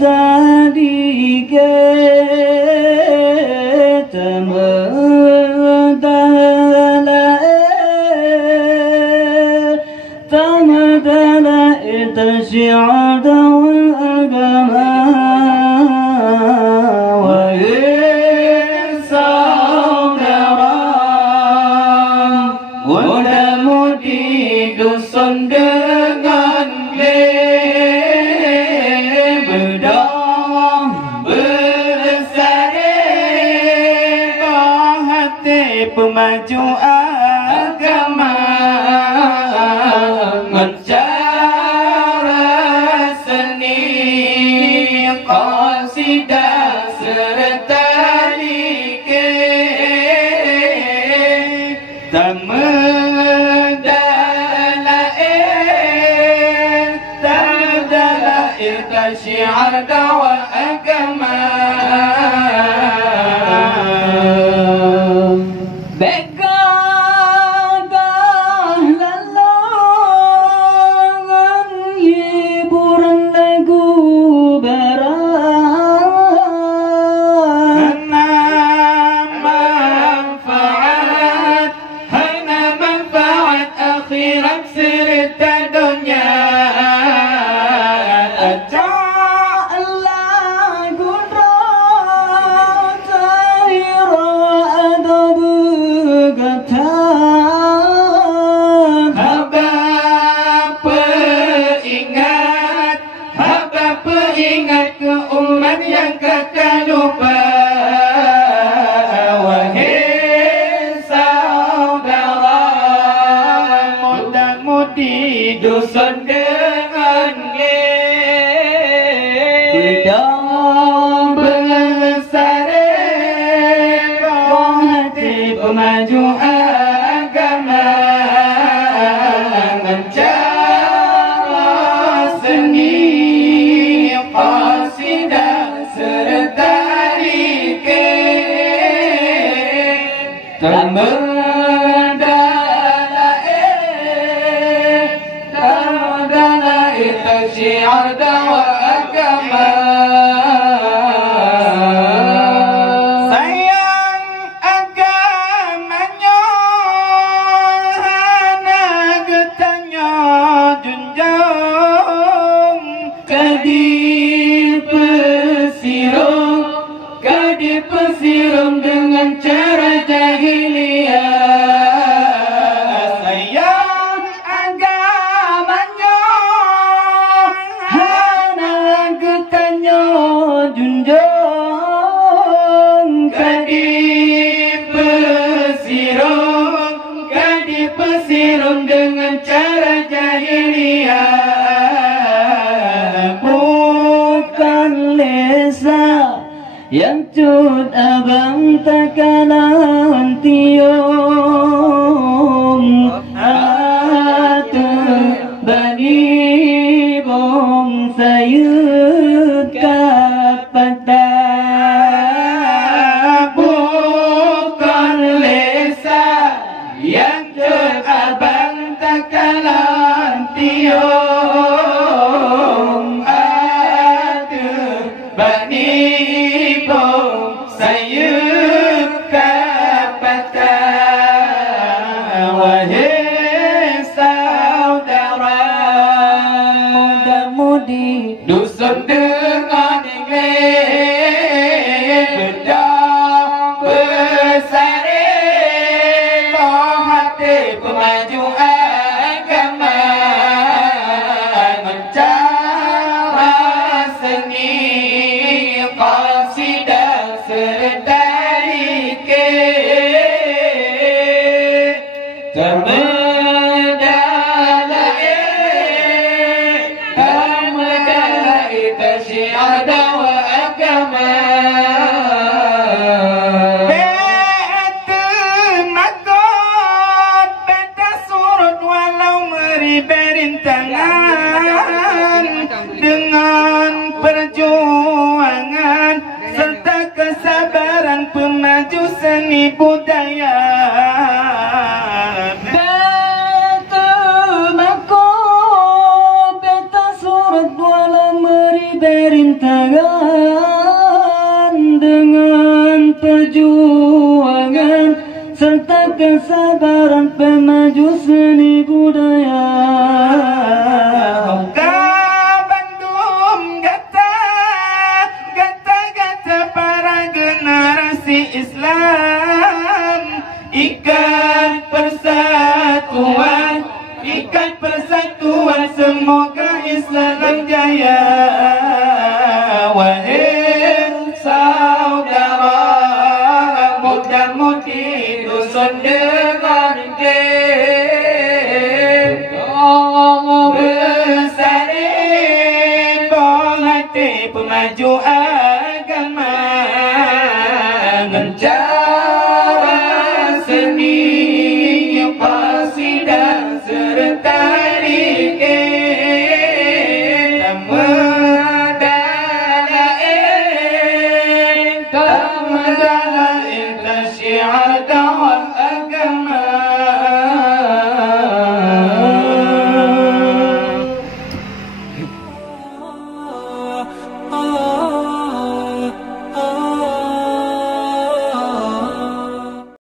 tadi kita تمدلا التشعر والأجماع وإنسان ودمudi dusun dengan bedong bersari hati pemaju agama mencara seni qasidah serta dikir tamdalail kasyiar dawa agama dusun dengan bedong bersari hati pemaju agama mencara seni qasidah serta dikir syiar dawa agama sayang agamanya hana getanya junjung kadi pesirum dengan cara jahiliyah dengan cara jahiliyah bukan lesa yang cut abang takalan tiung atur bani bong sayut kapata bukan lesa yang cut abang takalan tiung atur bani bong sayut kapata wahai saudara mudi dusun dengan ingin bedong bersari hati pemaju agama mencara seni qasidah serta dikir tamdalail tasyiar dawa agama dengan perjuangan serta kesabaran pemaju seni budaya beta surat walau meri perintahan dengan perjuangan serta kesabaran pemaju seni budaya. Islam, ikat persatuan, semoga Islam jaya. Wahai saudara, muda-mudi dusun dengan bersari, buah hati pemajuan.